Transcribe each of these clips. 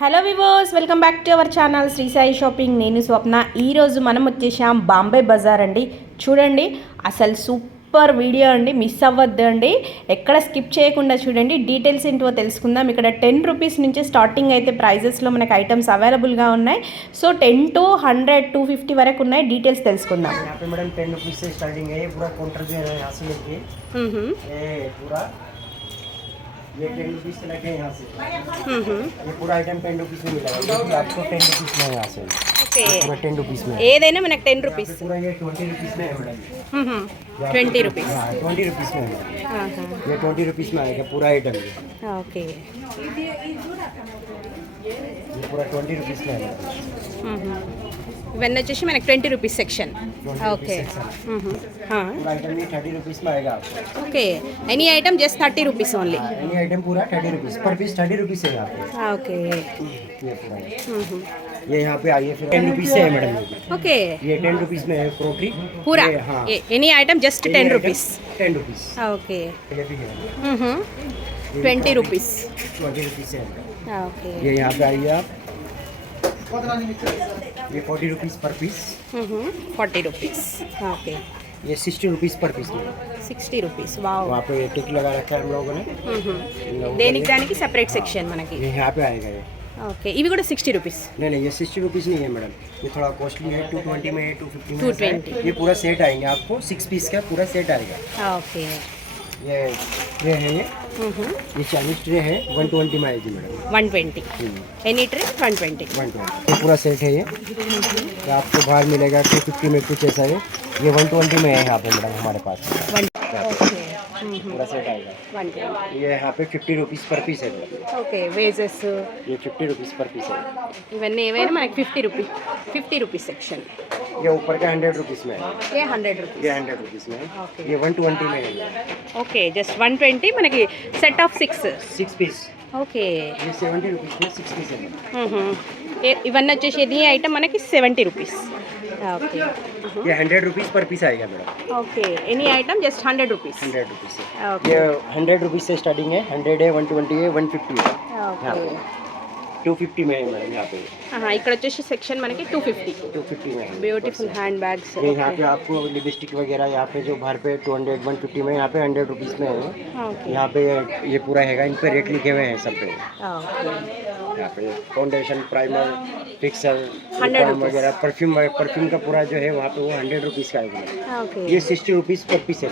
Hello viewers, welcome back to our channel Shri Sai shopping. నేను స్వప్న. ఈరోజు మనం వచ్చేసాం బాంబే బజార్ అండి. చూడండి, అసలు సూపర్ వీడియో అండి, మిస్ అవ్వద్దు అండి, ఎక్కడ స్కిప్ చేయకుండా చూడండి. డీటెయిల్స్ ఏంటో తెలుసుకుందాం. ఇక్కడ 10 రూపీస్ నుంచి స్టార్టింగ్ అయితే ప్రైజెస్లో మనకు ఐటమ్స్ అవైలబుల్గా ఉన్నాయి. సో 10 to 100, 250 వరకు ఉన్నాయి. డీటెయిల్స్ తెలుసుకుందాం. मैडम 10 रुपीज से स्टार्टिंग है, ये पूरा काउंटर जो है यहाँ से लेके ये पूरा ये 10 रुपीज से लेके यहाँ से ये पूरा आइटम 10 रुपीज में मिलेगा. आपको 10 रुपीज में यहाँ से ఓకే, पूरा 10 रुपीज में ఏదైనా మనకు 10 రూపీస్, पूरा ये 20 रुपीज में है मैडम. 20 రూపీస్. हाँ 20 रुपीज में है. ये 20 रुपीज में आएगा पूरा आइटम. ఓకే, ये पूरा 20 रुपीज में है. ఇవన్నీ వచ్చేసి మనకి 20 రూపీస్ సెక్షన్. ఓకే, पूरा आइटम ये 30 रुपीज में आएगा आपको. Okay, any item just 30 rupees only. ये आइटम पूरा 30 रुपीज पर पीस 30 रुपीज है यहाँ पे. ఓకే, ये पूरा ये यहाँ पे आइए फिर 10 रुपीज से है मैडम. ఓకే, ये 10 रुपीज में है क्रोकरी पूरा हाँ any item just 10 rupees. 10 rupees. Okay, ये भी है 20 రూపీస్. 20 रुपीज से है. ఓకే, ये यहाँ पे आइए आप. ये 40 rupees per piece. 40 rupees. Okay, ये 60 रुपीज पर पीस में. 60 రూపీస్. వావ్. वहाँ पे टिक लगा रखा है हम लोगों ने. इन लोगों का దేనికి దానికి సెపరేట్ సెక్షన్ మనకి. ये यहाँ पे आएगा ये. ఓకే, ఇవి కూడా 60 రూపీస్. नहीं ये 60 रुपीज नहीं है मैडम, ये थोड़ा कॉस्टली है. 220 में है, 250 में 220. है. ये पूरा सेट आएंगे आपको 6 पीस का पूरा सेट आएगा. ఓకే, ये ट्रे है ये 40 ट्रे है 120 में आएगी मैडम. 120 any tray 120. 120 ये पूरा सेट है. ये तो आपको बाहर मिलेगा 250 में कुछ ऐसा है. ये 120 में है यहाँ पे मैडम हमारे पास. ఓకే, पूरा सेट आएगा. 120. ये यहाँ पे 50 रुपीज पर पीस है. ఓకే, వేజెస్ ये 50 रुपीज पर पीस है. ఇవన్నీ ఏవైనా మనకి 50 రూపీస్ సెక్షన్. ये ऊपर का 100 रुपीज में है. ఏ 100 రూపీస్. ये 100 रुपीज में है. Okay. ये 120 में है. ఓకే, జస్ట్ 120 మనకి సెట్ ఆఫ్ 6. 6 पीस. ఓకే, ये 70 रुपीज में 6 पीस है. ఇవన్నీ వచ్చేసి ఇది ఐటమ్ మనకి 70 రూపీస్. ఓకే, ये 100 रुपीज पर पीस आएगा madam. Okay, any item just 100 rupees. 100 rupees से ఓకే, ये 100 रुपीज से स्टार्टिंग है. 100 है, 120 है, 150 है. ఓకే. 250 में है मैडम यहाँ पे. ఇక్కడ వచ్చేసి సెక్షన్ మనకి 250. 250 में है. Beautiful hand bags. ये यहाँ पे आपको लिपस्टिक वगैरह यहाँ पे जो बाहर पे 200 150 में, यहाँ पे 100 रुपीज में है. ఓకే, यहाँ पे ये पूरा हैगा, इन पे रेट लिखे हुए हैं सब पे. ఓకే, यहाँ पे foundation, primer, fixer, 100 lip balm वगैरह, परफ्यूम का पूरा जो है वहाँ पे वो 100 रुपीज़ का आएगा. ఓకే. ये 60 रुपीज़ पर पीस है.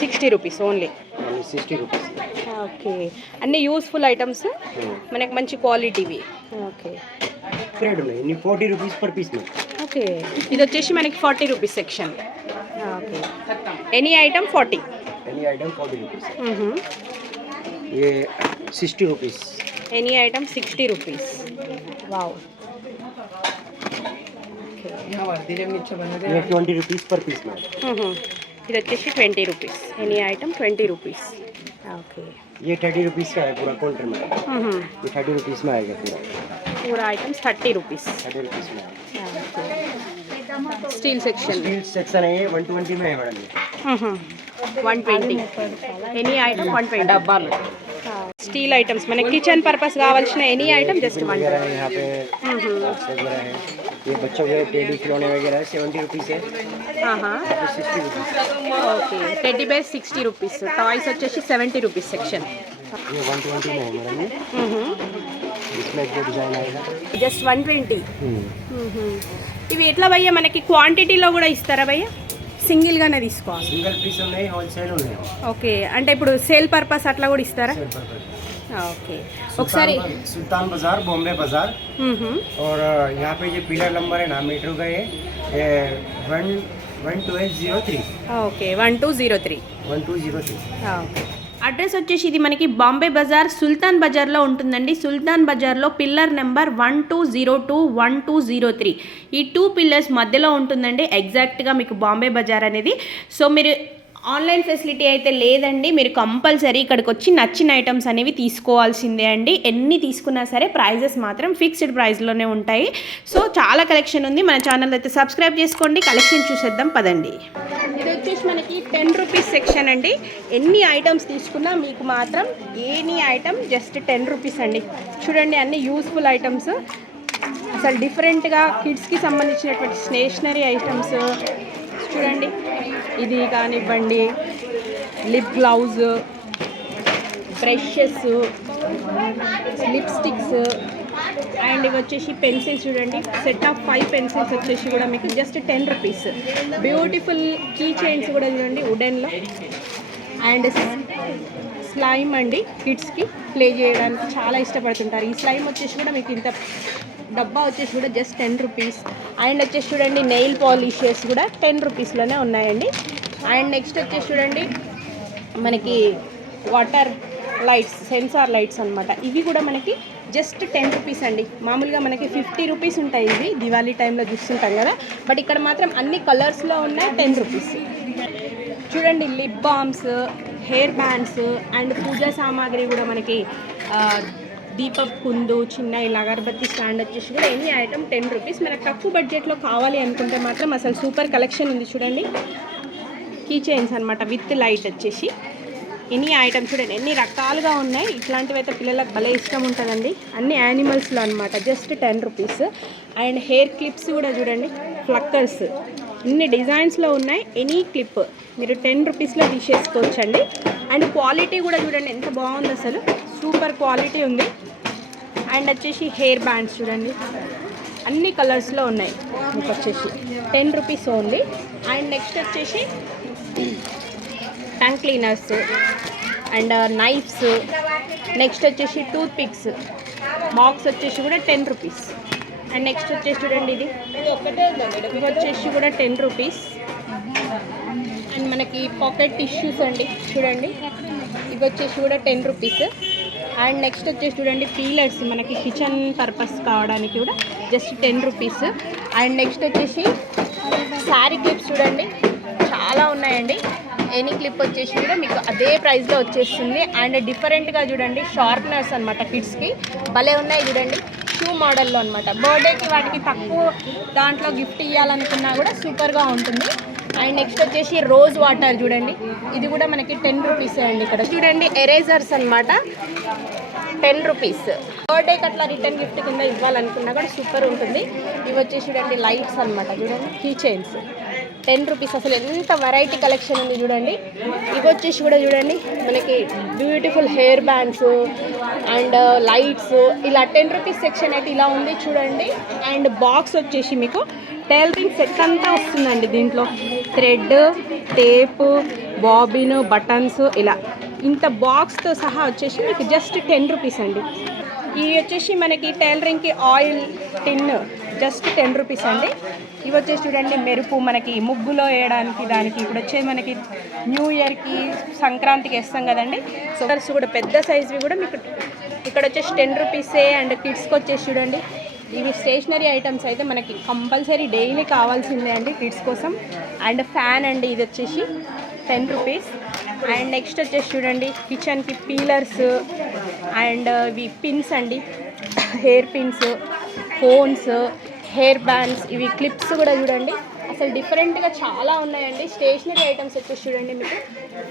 60 రూపీస్ ఓన్లీ. 60 रुपीज़. ఓకే, అన్ని యూస్ఫుల్ ఐటమ్స్, మనకి మంచి క్వాలిటీవి. ఓకే, थ्रेड में 40 रुपीज़ पर पीस में. ఓకే, ఇది వచ్చేసి మనకి 40 rupees section. Okay, any item 40. Any item 40 rupees. ये 60 rupees. Any item 60 rupees. Wow. ये 20 रुपीज़ पर पीस में. ఇది వచ్చేసి 20 rupees. Any item 20 rupees. Okay, ये 30 रुपीज़ का है पूरा काउंटर में. ये 30 रुपीज़ में आएगा पूरा. పూరా ఐటమ్స్ 30 రూపీస్. 30 रुपीज़ में आएगा. స్టీల్ సెక్షన్ स्टील सेक्शन है ये 120 में है मैडम. ये 120. Any item 120. డబ్బాలు స్టీల్ ఐటమ్స్, మనకి కిచెన్ పర్పస్ కావాల్సిన ఎనీ ఐటమ్ జస్ట్ 120. वगैरह है यहाँ पे. बॉक्स वगैरह है. ये बच्चों के टेडी खिलौने वगैरह है 70 रुपीज़ है. 60 rupees. Okay, teddy bear 60 rupees. Toys వచ్చేసి 70 రూపీస్ సెక్షన్. ये 120 में है मैडम. ये इसमें जो डिज़ाइन आएगा జస్ట్ 120. ఇవి ఎట్లా భయ్యా, మనకి క్వాంటిటీలో కూడా ఇస్తారా భయ్యా, సింగిల్గానే తీసుకోవాలి? सिंगल पीस नहीं, होलसेल नहीं. ఓకే, అంటే ఇప్పుడు సేల్ పర్పస్ అట్లా కూడా ఇస్తారా? ఓకే, ఒకసారి सुल्तान बाजार, बॉम्बे बाजार. और यहाँ पे ये पिलर नंबर है ना मीटर का ये 1203. ఓకే, 1203. 1203. ఓకే. అడ్రస్ వచ్చేసి ఇది మనకి బాంబే బజార్, సుల్తాన్ బజార్లో ఉంటుందండి. సుల్తాన్ బజార్లో పిల్లర్ నెంబర్ 1202, 1203 ఈ 2 పిల్లర్స్ మధ్యలో ఉంటుందండి ఎగ్జాక్ట్గా మీకు బాంబే బజార్ అనేది. సో మీరు ఆన్లైన్ ఫెసిలిటీ అయితే లేదండి, మీరు కంపల్సరీ ఇక్కడికి వచ్చి నచ్చిన ఐటమ్స్ అనేవి తీసుకోవాల్సిందే అండి. ఎన్ని తీసుకున్నా సరే ప్రైజెస్ మాత్రం ఫిక్స్డ్ ప్రైస్లోనే ఉంటాయి. సో చాలా కలెక్షన్ ఉంది. మన ఛానల్ అయితే సబ్స్క్రైబ్ చేసుకోండి, కలెక్షన్ చూసేద్దాం పదండి. ఇది వచ్చేసి మనకి 10 రూపీస్ సెక్షన్ అండి. ఎన్ని ఐటమ్స్ తీసుకున్నా మీకు మాత్రం ఎనీ ఐటమ్ జస్ట్ 10 రూపీస్ అండి. చూడండి అన్ని యూస్ఫుల్ ఐటమ్స్, అసలు డిఫరెంట్గా కిడ్స్కి సంబంధించినటువంటి స్టేషనరీ ఐటమ్స్ చూడండి. ఇది కానివ్వండి, lip gloves, brushes, lipsticks and ఇవి వచ్చేసి పెన్సిల్స్ చూడండి. సెట్ ఆఫ్ 5 పెన్సిల్స్ వచ్చేసి కూడా మీకు just 10 rupees. Beautiful key chains కూడా చూడండి వుడెన్లో. అండ్ స్లైమ్ అండి, కిడ్స్కి ప్లే చేయడానికి చాలా ఇష్టపడుతుంటారు. ఈ స్లైమ్ వచ్చేసి కూడా మీకు ఇంత డబ్బా వచ్చేసి కూడా జస్ట్ 10 రూపీస్. అండ్ వచ్చేసి చూడండి నెయిల్ పాలిషెస్ కూడా 10 రూపీస్లోనే ఉన్నాయండి. అండ్ నెక్స్ట్ వచ్చేసి చూడండి మనకి వాటర్ లైట్స్, సెన్సార్ లైట్స్ అనమాట. ఇవి కూడా మనకి జస్ట్ 10 రూపీస్ అండి. మామూలుగా మనకి 50 రూపీస్ ఉంటాయి ఇవి, దివాళీ టైంలో చూస్తుంటాం కదా, బట్ ఇక్కడ మాత్రం అన్ని కలర్స్లో ఉన్నాయి 10 రూపీస్. చూడండి lip balms, hair bands and పూజా సామాగ్రి కూడా మనకి దీపక్ కుందు, చిన్న ఇలా అగరబత్తి స్టాండ్ వచ్చేసి కూడా ఎనీ ఐటమ్ 10 రూపీస్. మనకు తక్కువ బడ్జెట్లో కావాలి అనుకుంటే మాత్రం అసలు సూపర్ కలెక్షన్ ఉంది చూడండి. కీ చైన్స్ అనమాట విత్ లైట్ వచ్చేసి ఎనీ ఐటమ్ చూడండి ఎన్ని రకాలుగా ఉన్నాయి. ఇట్లాంటివి అయితే పిల్లలకు భలే ఇష్టం ఉంటుందండి. అన్ని యానిమల్స్లో అనమాట, just 10 rupees. And hair clips కూడా చూడండి, ఫ్లక్కర్స్ ఇన్ని డిజైన్స్లో ఉన్నాయి. ఎనీ క్లిప్ మీరు 10 రూపీస్లో తీసేసుకోవచ్చండి. అండ్ క్వాలిటీ కూడా చూడండి ఎంత బాగుంది, అసలు సూపర్ క్వాలిటీ ఉంది. అండ్ వచ్చేసి హెయిర్ బ్యాండ్స్ చూడండి అన్ని కలర్స్లో ఉన్నాయి మీకు వచ్చేసి 10 రూపీస్ ఓన్లీ. అండ్ నెక్స్ట్ వచ్చేసి tongue cleaners and knifes, next వచ్చేసి టూత్ పిక్స్ బాక్స్ వచ్చేసి కూడా 10 రూపీస్. అండ్ నెక్స్ట్ వచ్చేసి చూడండి ఇది వచ్చేసి కూడా 10 రూపీస్. అండ్ మనకి పాకెట్ టిష్యూస్ అండి చూడండి, ఇవి వచ్చేసి కూడా 10 రూపీస్. అండ్ నెక్స్ట్ వచ్చేసి చూడండి పీలర్స్, మనకి కిచెన్ పర్పస్ కావడానికి కూడా జస్ట్ 10 రూపీస్. అండ్ నెక్స్ట్ వచ్చేసి శారీ క్లిప్స్ చూడండి చాలా ఉన్నాయండి. ఎనీ క్లిప్ వచ్చేసి కూడా మీకు అదే ప్రైస్లో వచ్చేస్తుంది. అండ్ డిఫరెంట్గా చూడండి షార్ప్నర్స్ అనమాట, కిడ్స్కి భలే ఉన్నాయి చూడండి. షూ మోడల్లో అనమాట, బర్త్డేకి వాటికి తక్కువ దాంట్లో గిఫ్ట్ ఇవ్వాలనుకున్నా కూడా సూపర్గా ఉంటుంది. అండ్ నెక్స్ట్ వచ్చేసి రోజ్ వాటర్ చూడండి, ఇది కూడా మనకి 10 రూపీస్ అండి. ఇక్కడ చూడండి ఎరేజర్స్ అనమాట 10 రూపీస్. బర్త్డేకి అట్లా రిటర్న్ గిఫ్ట్ కింద ఇవ్వాలనుకున్నా కూడా సూపర్ ఉంటుంది. ఇవి వచ్చేసి చూడండి లైట్స్ అనమాట, చూడండి కీ చైన్స్ 10 రూపీస్. అసలు ఎంత వెరైటీ కలెక్షన్ ఉంది చూడండి. ఇవి వచ్చేసి కూడా చూడండి మనకి beautiful hair bands and lights, ఇలా 10 రూపీస్ సెక్షన్ అయితే ఇలా ఉంది చూడండి. అండ్ బాక్స్ వచ్చేసి మీకు టైలరింగ్ సెట్ అంతా వస్తుందండి. దీంట్లో థ్రెడ్, టేపు, బాబిన్, బటన్స్ ఇలా ఇంత బాక్స్తో సహా వచ్చేసి మీకు జస్ట్ 10 రూపీస్ అండి. ఇవి వచ్చేసి మనకి టైలరింగ్కి ఆయిల్ టిన్ జస్ట్ 10 రూపీస్ అండి. ఇవి వచ్చేసి చూడండి మెరుపు, మనకి ముగ్గులో వేయడానికి దానికి. ఇప్పుడు వచ్చేది మనకి న్యూ ఇయర్కి సంక్రాంతికి వేస్తాం కదండి. సో కలర్స్ కూడా పెద్ద సైజ్వి కూడా మీకు ఇక్కడ వచ్చేసి 10 రూపీసే. అండ్ కిడ్స్కి వచ్చేసి చూడండి ఇవి స్టేషనరీ ఐటమ్స్ అయితే మనకి కంపల్సరీ డైలీ కావాల్సిందే అండి కిడ్స్ కోసం. అండ్ ఫ్యాన్ అండి, ఇది వచ్చేసి 10 రూపీస్. అండ్ నెక్స్ట్ వచ్చేసి చూడండి కిచెన్కి పీలర్స్ అండ్ ఇవి పిన్స్ అండి, hair pins, phones, hair bands, ఇవి క్లిప్స్ కూడా చూడండి అసలు డిఫరెంట్గా చాలా ఉన్నాయండి. స్టేషనరీ ఐటమ్స్ వచ్చేసి చూడండి మీకు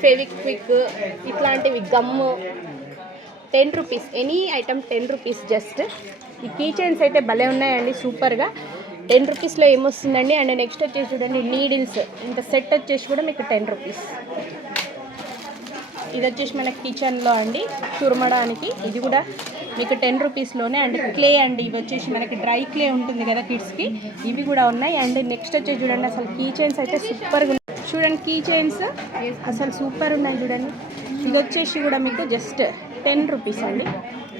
ఫెవిక్విక్ ఇట్లాంటివి, గమ్ము 10 rupees. Any item 10 rupees just. ఈ కీ చైన్స్ అయితే భలే ఉన్నాయండి సూపర్గా. 10 రూపీస్లో ఏమొస్తుందండి. అండ్ నెక్స్ట్ వచ్చేసి చూడండి నీడిల్స్, ఇంత సెట్ వచ్చేసి కూడా మీకు 10 రూపీస్. ఇది వచ్చేసి మన కిచెన్లో అండి తురమడానికి, ఇది కూడా మీకు 10 రూపీస్లోనే. అండ్ క్లే అండి, ఇవి వచ్చేసి మనకి డ్రై క్లే ఉంటుంది కదా కిడ్స్కి, ఇవి కూడా ఉన్నాయి. అండ్ నెక్స్ట్ వచ్చేసి చూడండి అసలు కీ చైన్స్ అయితే సూపర్గా ఉన్నాయి చూడండి. కీ చైన్స్ అసలు సూపర్ ఉన్నాయి చూడండి. ఇది వచ్చేసి కూడా మీకు జస్ట్ 10 రూపీస్ అండి.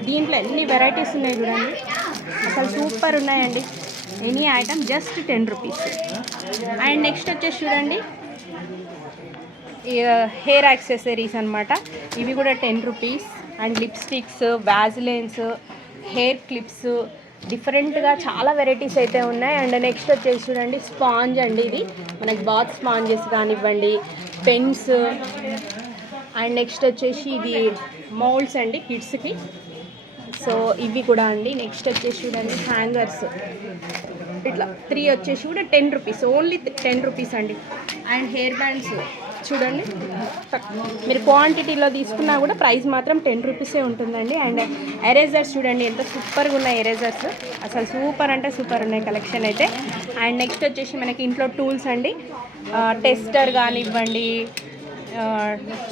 దీంట్లో ఎన్ని వెరైటీస్ ఉన్నాయి చూడండి, అసలు సూపర్ ఉన్నాయండి. Any item just 10 rupees. And next వచ్చేసి చూడండి హెయిర్ యాక్సెసరీస్ అనమాట, ఇవి కూడా 10 rupees. And lipsticks, vaselines, hair clips, డిఫరెంట్గా చాలా వెరైటీస్ అయితే ఉన్నాయి. అండ్ నెక్స్ట్ వచ్చేసి చూడండి స్పాంజ్ అండి, ఇది మనకి బాత్ స్పాంజెస్ కానివ్వండి, పెన్స్. అండ్ నెక్స్ట్ వచ్చేసి ఇది మౌల్డ్స్ అండి కిడ్స్కి, సో ఇవి కూడా అండి. నెక్స్ట్ వచ్చేసి చూడండి హ్యాంగర్స్, ఇట్లా 3 వచ్చేసి కూడా 10 రూపీస్, ఓన్లీ 10 రూపీస్ అండి. అండ్ హెయిర్ బ్యాండ్స్ చూడండి, మీరు క్వాంటిటీలో తీసుకున్నా కూడా ప్రైస్ మాత్రం 10 రూపీసే ఉంటుందండి. అండ్ ఎరేజర్స్ చూడండి ఎంత సూపర్గా ఉన్నాయి ఎరేజర్స్, అసలు సూపర్ అంటే సూపర్ ఉన్నాయి కలెక్షన్ అయితే. అండ్ నెక్స్ట్ వచ్చేసి మనకి ఇంట్లో టూల్స్ అండి, టెస్టర్ కానివ్వండి,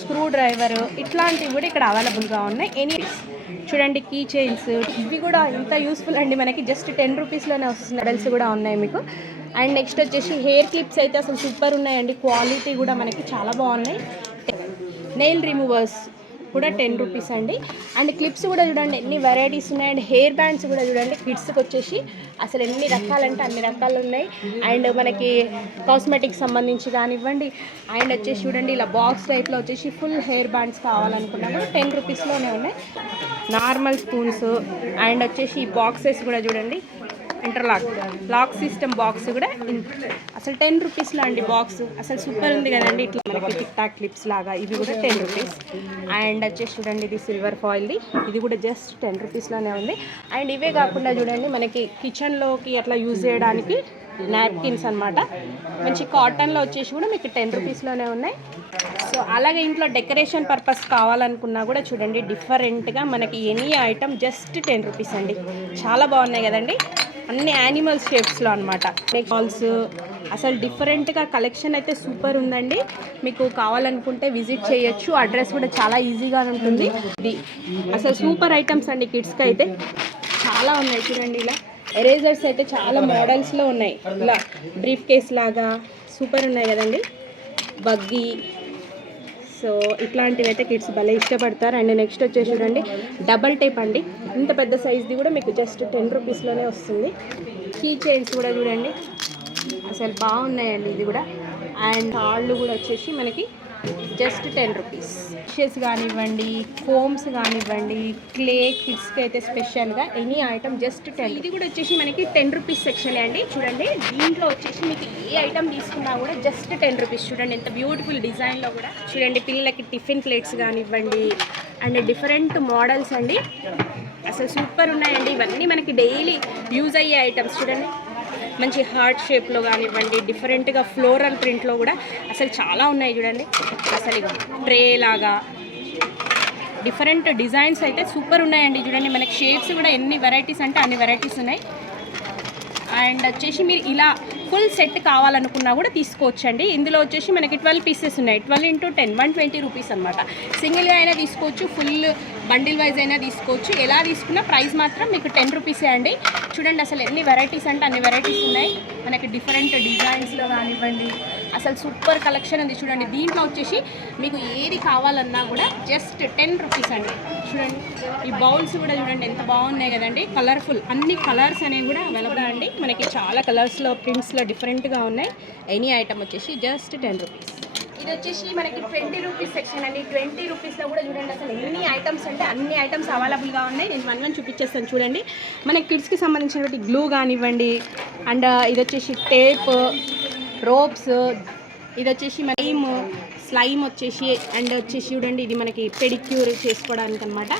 స్క్రూ డ్రైవర్, ఇట్లాంటివి కూడా ఇక్కడ అవైలబుల్గా ఉన్నాయి. చూడండి కీ చైన్స్, ఇవి కూడా ఎంత యూస్ఫుల్ అండి మనకి, జస్ట్ 10 రూపీస్లోనే వస్తుంది. మోడల్స్ కూడా ఉన్నాయి మీకు. అండ్ నెక్స్ట్ వచ్చేసి హెయిర్ క్లిప్స్ అయితే అసలు సూపర్ ఉన్నాయండి, క్వాలిటీ కూడా మనకి చాలా బాగున్నాయి. నెయిల్ రిమూవర్స్ కూడా 10 రూపీస్ అండి. అండ్ క్లిప్స్ కూడా చూడండి ఎన్ని వెరైటీస్ ఉన్నాయి. అండ్ హెయిర్ బ్యాండ్స్ కూడా చూడండి కిడ్స్కి వచ్చేసి అసలు ఎన్ని రకాలంటే అన్ని రకాలు ఉన్నాయి. అండ్ మనకి కాస్మెటిక్స్ సంబంధించి కానివ్వండి. అండ్ వచ్చేసి చూడండి ఇలా బాక్స్ టైప్లో వచ్చేసి ఫుల్ హెయిర్ బ్యాండ్స్ కావాలనుకున్నా కూడా 10 రూపీస్లోనే ఉన్నాయి. నార్మల్ స్పూన్స్ అండ్ వచ్చేసి ఈ బాక్సెస్ కూడా చూడండి, లాక్ సిస్టమ్ బాక్స్ కూడా అసలు 10 రూపీస్లో అండి బాక్స్, అసలు సూపర్ ఉంది కదండి. ఇట్లా మనకి టిక్ టాక్ క్లిప్స్ లాగా ఇవి కూడా 10 రూపీస్. అండ్ వచ్చేసి చూడండి ఇది సిల్వర్ ఫాయిల్ది, ఇది కూడా జస్ట్ 10 రూపీస్లోనే ఉంది. అండ్ ఇవే కాకుండా చూడండి మనకి కిచెన్లోకి అట్లా యూజ్ చేయడానికి నాప్కిన్స్ అనమాట, మంచి కాటన్లో వచ్చేసి కూడా మీకు 10 రూపీస్లోనే ఉన్నాయి. సో అలాగే ఇంట్లో డెకరేషన్ పర్పస్ కావాలనుకున్నా కూడా చూడండి డిఫరెంట్గా మనకి ఎనీ ఐటమ్ జస్ట్ 10 రూపీస్ అండి, చాలా బాగున్నాయి కదండి. అన్ని యానిమల్స్ షేప్స్లో అనమాట. బాల్స్ అసలు డిఫరెంట్గా కలెక్షన్ అయితే సూపర్ ఉందండి. మీకు కావాలనుకుంటే విజిట్ చేయొచ్చు, అడ్రస్ కూడా చాలా ఈజీగా ఉంటుంది. ఇది అసలు సూపర్ ఐటమ్స్ అండి, కిడ్స్కి అయితే చాలా ఉన్నాయి చూడండి. ఇలా ఎరేజర్స్ అయితే చాలా మోడల్స్లో ఉన్నాయి, ఇలా బ్రీఫ్ కేస్ లాగా సూపర్ ఉన్నాయి కదండి. బగ్గీ, సో ఇట్లాంటివి అయితే కిడ్స్ భలే ఇష్టపడతారు. అండ్ నెక్స్ట్ వచ్చేసి చూడండి డబల్ టేప్ అండి, ఇంత పెద్ద సైజ్ది కూడా మీకు జస్ట్ 10 రూపీస్లోనే వస్తుంది. కీ చైన్స్ కూడా చూడండి అసలు బాగున్నాయండి ఇది కూడా. అండ్ తాళ్ళు కూడా వచ్చేసి మనకి జస్ట్ 10 రూపీస్. బ్రషెస్ కానివ్వండి, కోమ్స్ కానివ్వండి, క్లే కిడ్స్కి అయితే స్పెషల్గా ఎనీ ఐటమ్ జస్ట్ 10. ఇది కూడా వచ్చేసి మనకి 10 రూపీస్ సెక్షన్ అండి. చూడండి దీంట్లో వచ్చేసి మీకు ఏ ఐటమ్ తీసుకున్నా కూడా జస్ట్ 10 రూపీస్. చూడండి ఎంత బ్యూటిఫుల్ డిజైన్లో కూడా చూడండి, పిల్లలకి టిఫిన్ ప్లేట్స్ కానివ్వండి అండ్ డిఫరెంట్ మోడల్స్ అండి, అసలు సూపర్ ఉన్నాయండి. ఇవన్నీ మనకి డైలీ యూజ్ అయ్యే ఐటమ్స్. చూడండి మంచి హార్ట్ షేప్లో కానివ్వండి, డిఫరెంట్గా ఫ్లోరల్ ప్రింట్లో కూడా అసలు చాలా ఉన్నాయి చూడండి. అసలు ట్రే లాగా డిఫరెంట్ డిజైన్స్ అయితే సూపర్ ఉన్నాయండి. చూడండి మనకి షేప్స్ కూడా ఎన్ని వెరైటీస్ అంటే అన్ని వెరైటీస్ ఉన్నాయి. అండ్ వచ్చేసి మీరు ఇలా ఫుల్ సెట్ కావాలనుకున్నా కూడా తీసుకోవచ్చండి. ఇందులో వచ్చేసి మనకి 12 పీసెస్ ఉన్నాయి, 12 × 10 120 రూపీస్ అనమాట. సింగిల్గా అయినా తీసుకోవచ్చు, ఫుల్ బండిల్ వైజ్ అయినా తీసుకోవచ్చు. ఎలా తీసుకున్నా ప్రైస్ మాత్రం మీకు 10 రూపీసే అండి. చూడండి అసలు ఎన్ని వెరైటీస్ అంటే అన్ని వెరైటీస్ ఉన్నాయి మనకి, డిఫరెంట్ డిజైన్స్లో కానివ్వండి, అసలు సూపర్ కలెక్షన్ ఉంది. చూడండి దీంట్లో వచ్చేసి మీకు ఏది కావాలన్నా కూడా జస్ట్ 10 రూపీస్ అండి. చూడండి ఈ బౌల్స్ కూడా చూడండి ఎంత బాగున్నాయి కదండి, కలర్ఫుల్, అన్ని కలర్స్ అనేవి కూడా అవైలబుల్ అండి. మనకి చాలా కలర్స్లో ప్రింట్స్లో డిఫరెంట్గా ఉన్నాయి. ఎనీ ఐటమ్ వచ్చేసి జస్ట్ 10 రూపీస్. ఇది వచ్చేసి మనకి 20 రూపీస్ సెక్షన్ అండి. 20 రూపీస్లో కూడా చూడండి అసలు ఎన్ని ఐటమ్స్ అంటే అన్ని ఐటమ్స్ అవైలబుల్గా ఉన్నాయి. నేను వన్ చూపించేస్తాను చూడండి. మనకి కిడ్స్కి సంబంధించినటువంటి గ్లూ కానివ్వండి, అండ్ ఇది వచ్చేసి టేప్, రోప్స్, ఇది వచ్చేసి స్లైమ్ వచ్చేసి, అండ్ వచ్చేసి చూడండి ఇది మనకి పెడిక్యూర్ చేసుకోవడానికి అనమాట.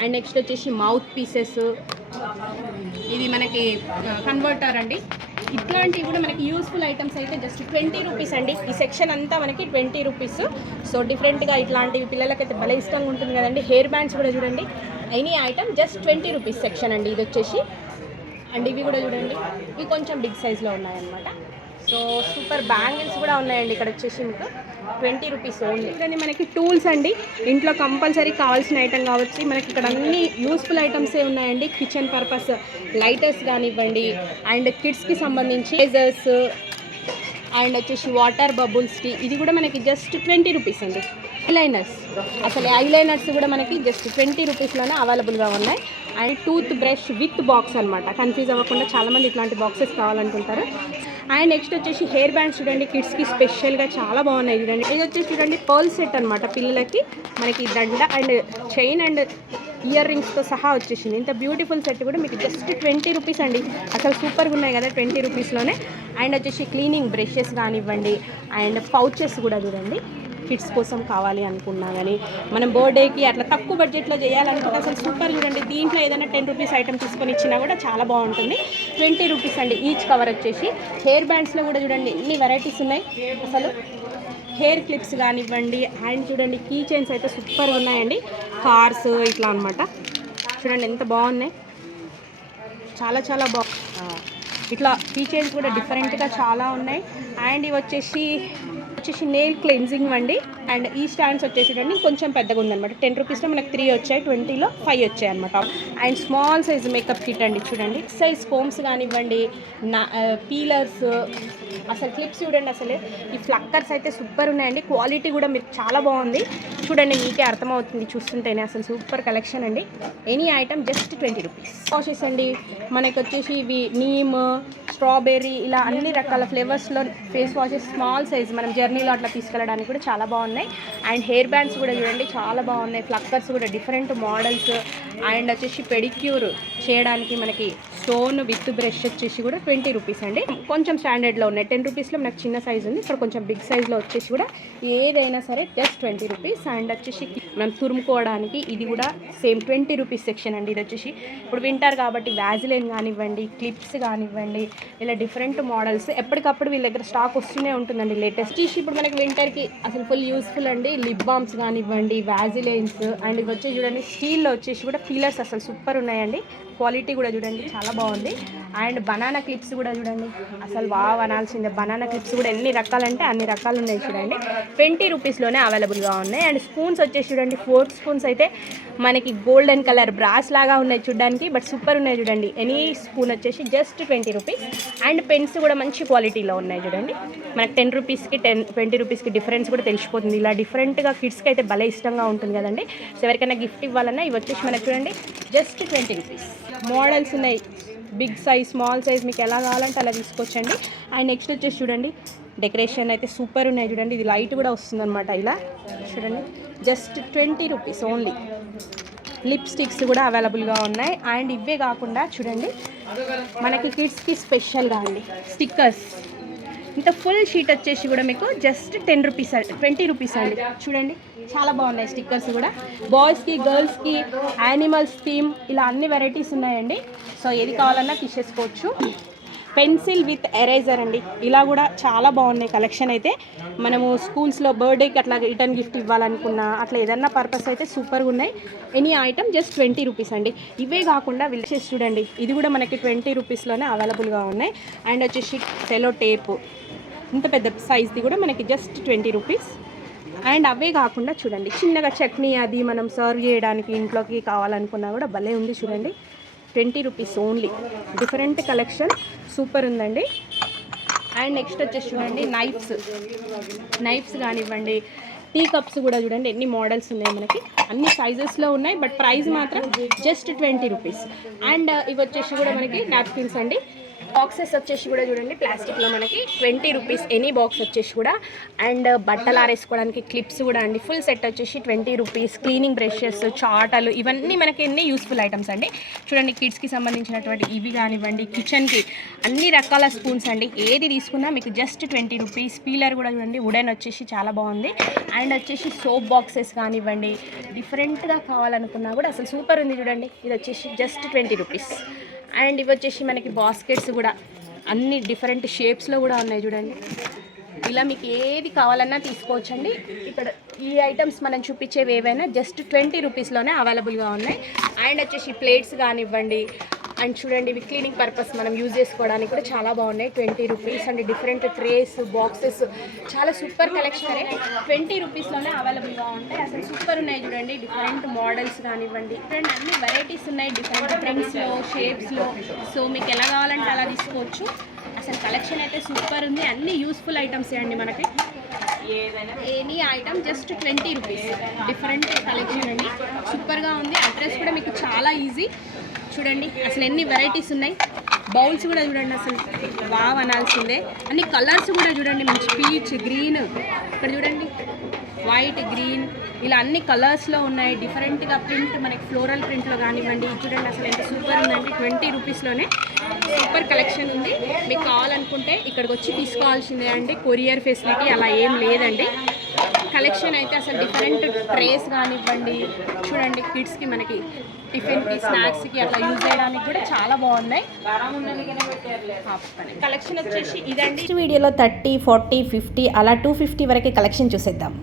అండ్ నెక్స్ట్ వచ్చేసి మౌత్ పీసెస్, ఇది మనకి కన్వర్టర్ అండి. ఇట్లాంటివి కూడా మనకి యూస్ఫుల్ ఐటమ్స్ అయితే జస్ట్ 20 రూపీస్ అండి. ఈ సెక్షన్ అంతా మనకి 20 రూపీస్. సో డిఫరెంట్గా ఇట్లాంటివి పిల్లలకైతే భలే ఇష్టంగా ఉంటుంది కదండి. హెయిర్ బ్యాండ్స్ కూడా చూడండి, any item just 20 rupees section అండి ఇది వచ్చేసి. అండ్ ఇవి కూడా చూడండి, ఇవి కొంచెం బిగ్ సైజ్లో ఉన్నాయన్నమాట. సో సూపర్ బ్యాంగిల్స్ కూడా ఉన్నాయండి ఇక్కడ వచ్చేసి మీకు 20 రూపీస్ ఓన్లీ. ఇక్కడనే మనకి టూల్స్ అండి, ఇంట్లో కంపల్సరీ కావాల్సిన ఐటమ్ కావచ్చు. మనకి ఇక్కడ అన్ని యూస్ఫుల్ ఐటమ్సే ఉన్నాయండి. కిచెన్ పర్పస్ లైటర్స్ కానివ్వండి, అండ్ కిడ్స్కి సంబంధించి లేజర్స్, అండ్ వచ్చేసి వాటర్ బబుల్స్కి, ఇది కూడా మనకి జస్ట్ 20 రూపీస్ అండి. ఐలైనర్స్, అసలు ఐలైనర్స్ కూడా మనకి జస్ట్ 20 రూపీస్లోనే అవైలబుల్గా ఉన్నాయి. And tooth brush with box అనమాట, కన్ఫ్యూజ్ అవ్వకుండా చాలామంది ఇట్లాంటి బాక్సెస్ కావాలనుకుంటారు. అండ్ నెక్స్ట్ వచ్చేసి హెయిర్ బ్యాండ్స్ చూడండి, కిడ్స్కి స్పెషల్గా చాలా బాగున్నాయి చూడండి. ఇది వచ్చేసి చూడండి పర్ల్ సెట్ అనమాట, పిల్లలకి మనకి దండ అండ్ చైన్ అండ్ ఇయర్ రింగ్స్తో సహా వచ్చేసింది. ఇంత బ్యూటిఫుల్ సెట్ కూడా మీకు జస్ట్ 20 రూపీస్ అండి. అసలు సూపర్గా ఉన్నాయి కదా 20 రూపీస్లోనే. అండ్ వచ్చేసి క్లీనింగ్ బ్రషెస్ కానివ్వండి, అండ్ పౌచెస్ కూడా చూడండి కిడ్స్ కోసం కావాలి అనుకున్నా కానీ మనం బర్త్డేకి అట్లా తక్కువ బడ్జెట్లో చేయాలనుకుంటే అసలు సూపర్ చూడండి. దీంట్లో ఏదైనా 10 రూపీస్ ఐటమ్ తీసుకొని ఇచ్చినా కూడా చాలా బాగుంటుంది. 20 రూపీస్ అండి ఈచ్ కవర్ వచ్చేసి. హెయిర్ బ్యాండ్స్లో కూడా చూడండి ఎన్ని వెరైటీస్ ఉన్నాయి అసలు. హెయిర్ క్లిప్స్ కానివ్వండి అండ్ చూడండి కీ చైన్స్ అయితే సూపర్ ఉన్నాయండి. కార్స్ ఇట్లా అనమాట. చూడండి ఎంత బాగున్నాయి, చాలా చాలా ఇట్లా కీ చైన్స్ కూడా డిఫరెంట్గా చాలా ఉన్నాయి. అండ్ ఇవి వచ్చేసి నెయిల్ క్లెన్జింగ్ అండి. అండ్ ఈ స్టాండ్స్ వచ్చేసి కొంచెం పెద్దగా ఉందన్నమాట. 10 రూపీస్లో మనకు 3 వచ్చాయి, 20లో 5 వచ్చాయి అనమాట. And small size makeup kit అండి. చూడండి సైజ్ కోమ్స్ కానివ్వండి, పీలర్స్, అసలు క్లిప్స్ చూడండి. అసలు ఈ ఫ్లక్కర్స్ అయితే సూపర్ ఉన్నాయండి. క్వాలిటీ కూడా మీకు చాలా బాగుంది. చూడండి మీకే అర్థమవుతుంది చూస్తుంటేనే. అసలు సూపర్ కలెక్షన్ అండి. Any item just 20 rupees. Washes అండి మనకి వచ్చేసి ఇవి నీమ్, స్ట్రాబెర్రీ ఇలా అన్ని రకాల ఫ్లేవర్స్లో ఫేస్ వాషెస్ స్మాల్ సైజ్ మనం జర్నీలో అట్లా తీసుకెళ్ళడానికి కూడా చాలా బాగున్నాయి. అండ్ హెయిర్ బ్యాండ్స్ కూడా చూడండి చాలా బాగున్నాయి. ఫ్లక్కర్స్ కూడా డిఫరెంట్ మోడల్స్. అండ్ వచ్చేసి పెడిక్యూర్ చేయడానికి మనకి స్టోన్ విత్ బ్రష్ వచ్చేసి కూడా 20 రూపీస్ అండి. కొంచెం స్టాండర్డ్లో ఉన్నాయి. 10 రూపీస్లో మనకు చిన్న సైజ్ ఉంది. ఇక్కడ కొంచెం బిగ్ సైజ్లో వచ్చేసి కూడా ఏదైనా సరే జస్ట్ 20 రూపీస్. అండ్ వచ్చేసి మనం తురుముకోవడానికి ఇది కూడా సేమ్ 20 రూపీస్ సెక్షన్ అండి. ఇది వచ్చేసి ఇప్పుడు వింటర్ కాబట్టి వ్యాజిలైన్ కానివ్వండి, క్లిప్స్ కానివ్వండి, ఇలా డిఫరెంట్ మోడల్స్ ఎప్పటికప్పుడు వీళ్ళ దగ్గర స్టాక్ వస్తూనే ఉంటుందండి. లేటెస్ట్ ఇప్పుడు మనకి వింటర్కి అసలు ఫుల్ యూస్ఫుల్ అండి. లిప్ బామ్స్ కానివ్వండి, వ్యాజిలైన్స్. అండ్ ఇవి వచ్చేసి చూడండి స్టీల్లో వచ్చేసి కూడా పీలర్స్ అసలు సూపర్ ఉన్నాయండి. క్వాలిటీ కూడా చూడండి చాలా బాగుంది. అండ్ బనానా క్లిప్స్ కూడా చూడండి అసలు వావ్ అనాల్సిందే. బనానా క్లిప్స్ కూడా ఎన్ని రకాలంటే అన్ని రకాలు ఉన్నాయి చూడండి. 20 రూపీస్లోనే అవైలబుల్గా ఉన్నాయి. అండ్ స్పూన్స్ వచ్చేసి చూడండి ఫోర్క్ స్పూన్స్ అయితే మనకి గోల్డెన్ కలర్ బ్రాస్ లాగా ఉన్నాయి చూడడానికి, బట్ సూపర్ ఉన్నాయి చూడండి. ఎనీ స్పూన్ వచ్చేసి జస్ట్ 20 రూపీస్. అండ్ పెన్స్ కూడా మంచి క్వాలిటీలో ఉన్నాయి చూడండి. మనకి 10 రూపీస్కి 20 రూపీస్కి డిఫరెన్స్ కూడా తెలిసిపోతుంది. ఇలా డిఫరెంట్గా కిడ్స్కి అయితే భలే ఇష్టంగా ఉంటుంది కదండి. సో ఎవరికైనా గిఫ్ట్ ఇవ్వాలన్నా ఇవి వచ్చేసి మనకి చూడండి జస్ట్ 20 రూపీస్. మోడల్స్ ఉన్నాయి బిగ్ సైజ్, స్మాల్ సైజ్, మీకు ఎలా కావాలంటే అలా తీసుకోవచ్చండి. అండ్ నెక్స్ట్ వచ్చేసి చూడండి డెకరేషన్ అయితే సూపర్ ఉన్నాయి చూడండి. ఇది లైట్ కూడా వస్తుంది అనమాట. ఇలా చూడండి జస్ట్ 20 రూపీస్ ఓన్లీ. లిప్స్టిక్స్ కూడా అవైలబుల్గా ఉన్నాయి. అండ్ ఇవే కాకుండా చూడండి మనకి కిడ్స్కి స్పెషల్గా అండి స్టిక్కర్స్. ఇంత ఫుల్ షీట్ వచ్చేసి కూడా మీకు జస్ట్ 10 రూపీస్ 20 రూపీస్ అండి. చూడండి చాలా బాగున్నాయి స్టిక్కర్స్ కూడా. బాయ్స్కి, గర్ల్స్కి, యానిమల్స్ థీమ్ ఇలా అన్ని వెరైటీస్ ఉన్నాయండి. సో ఏది కావాలన్నా తీసేసుకోవచ్చు. పెన్సిల్ విత్ ఎరేజర్ అండి. ఇలా కూడా చాలా బాగున్నాయి కలెక్షన్ అయితే. మనము స్కూల్స్లో బర్త్డేకి అట్లా రిటర్న్ గిఫ్ట్ ఇవ్వాలనుకున్నా అట్లా ఏదన్నా పర్పస్ అయితే సూపర్గా ఉన్నాయి. ఎనీ ఐటమ్ జస్ట్ 20 రూపీస్ అండి. ఇవే కాకుండా విల్చెస్ చూడండి ఇది కూడా మనకి 20 రూపీస్లోనే అవైలబుల్గా ఉన్నాయి. అండ్ వచ్చేసి సెలో టేపు ఇంత పెద్ద సైజ్ది కూడా మనకి జస్ట్ 20 రూపీస్. అండ్ అవే కాకుండా చూడండి చిన్నగా చట్నీ అది మనం సర్వ్ చేయడానికి ఇంట్లోకి కావాలనుకున్నా కూడా భలే ఉంది చూడండి. 20 rupees only. Different collection super ఉందండి. అండ్ నెక్స్ట్ వచ్చేసి చూడండి నైఫ్స్ కానివ్వండి, టీ కప్స్ కూడా చూడండి ఎన్ని మోడల్స్ ఉన్నాయి మనకి. అన్ని సైజెస్లో ఉన్నాయి, బట్ ప్రైస్ మాత్రం జస్ట్ 20 రూపీస్. అండ్ ఇవి వచ్చేసి కూడా మనకి నాప్కిన్స్ అండి. బాక్సెస్ వచ్చేసి కూడా చూడండి ప్లాస్టిక్లో మనకి 20 రూపీస్ ఎనీ బాక్స్ వచ్చేసి కూడా. అండ్ బట్టలు ఆరేసుకోవడానికి క్లిప్స్ కూడా అండి. ఫుల్ సెట్ వచ్చేసి 20 రూపీస్. క్లీనింగ్ బ్రషెస్, చాటలు ఇవన్నీ మనకి ఎన్ని యూస్ఫుల్ ఐటమ్స్ అండి. చూడండి కిడ్స్కి సంబంధించినటువంటి ఇవి కానివ్వండి, కిచెన్కి అన్ని రకాల స్పూన్స్ అండి. ఏది తీసుకున్నా మీకు జస్ట్ 20 రూపీస్. పీలర్ కూడా చూడండి వుడెన్ వచ్చేసి చాలా బాగుంది. అండ్ వచ్చేసి సోప్ బాక్సెస్ కానివ్వండి డిఫరెంట్గా కావాలనుకున్నా కూడా అసలు సూపర్ ఉంది చూడండి. ఇది వచ్చేసి జస్ట్ 20 రూపీస్. అండ్ ఇవి వచ్చేసి మనకి బాస్కెట్స్ కూడా అన్ని డిఫరెంట్ షేప్స్లో కూడా ఉన్నాయి చూడండి. ఇలా మీకు ఏది కావాలన్నా తీసుకోవచ్చండి. ఇక్కడ ఈ ఐటమ్స్ మనం చూపించేవి ఏవైనా జస్ట్ 20 రూపీస్లోనే అవైలబుల్గా ఉన్నాయి. అండ్ వచ్చేసి ప్లేట్స్ కానివ్వండి. అండ్ చూడండి ఇవి క్లీనింగ్ పర్పస్ మనం యూజ్ చేసుకోవడానికి కూడా చాలా బాగున్నాయి. 20 రూపీస్ అండి. డిఫరెంట్ ట్రేస్, బాక్సెస్ చాలా సూపర్ కలెక్షన్ అనే 20 రూపీస్లోనే అవైలబుల్గా ఉంటాయి. అసలు సూపర్ ఉన్నాయి చూడండి. డిఫరెంట్ మోడల్స్ కానివ్వండి, డిఫరెంట్ అన్ని వెరైటీస్ ఉన్నాయి డిఫరెంట్ ప్రింట్స్లో, షేప్స్లో. సో మీకు ఎలా కావాలంటే అలా తీసుకోవచ్చు. అసలు కలెక్షన్ అయితే సూపర్ ఉంది. అన్ని యూస్ఫుల్ ఐటమ్సే అండి మనకి. Any item just 20 rupees. Different collection అండి, సూపర్గా ఉంది. అడ్రస్ కూడా మీకు చాలా ఈజీ. చూడండి అసలు ఎన్ని వెరైటీస్ ఉన్నాయి. బౌల్స్ కూడా చూడండి అసలు వావ్ అనాల్సిందే. అన్ని కలర్స్ కూడా చూడండి మంచి పీచ్, గ్రీన్, ఇక్కడ చూడండి వైట్, గ్రీన్ ఇలా అన్ని కలర్స్లో ఉన్నాయి. డిఫరెంట్గా ప్రింట్ మనకి ఫ్లోరల్ ప్రింట్లో కానివ్వండి. చూడండి అసలు ఎంత సూపర్ ఉందండి. 20 రూపీస్లోనే సూపర్ కలెక్షన్ ఉంది. మీకు కావాలనుకుంటే ఇక్కడికి వచ్చి తీసుకోవాల్సిందే అండి. కొరియర్ ఫెసిలిటీ అలా ఏం లేదండి. కలెక్షన్ అయితే అసలు డిఫరెంట్ ట్రేస్ కానివ్వండి, చూడండి కిడ్స్కి మనకి టిఫిన్కి స్నాక్స్కి అట్లా యూజ్ చేయడానికి కూడా చాలా బాగున్నాయి. కలెక్షన్ వచ్చేసి ఇదండి. నెక్స్ట్ వీడియోలో 30, 40, 50 అలా 250 వరకు కలెక్షన్ చూసేద్దాం.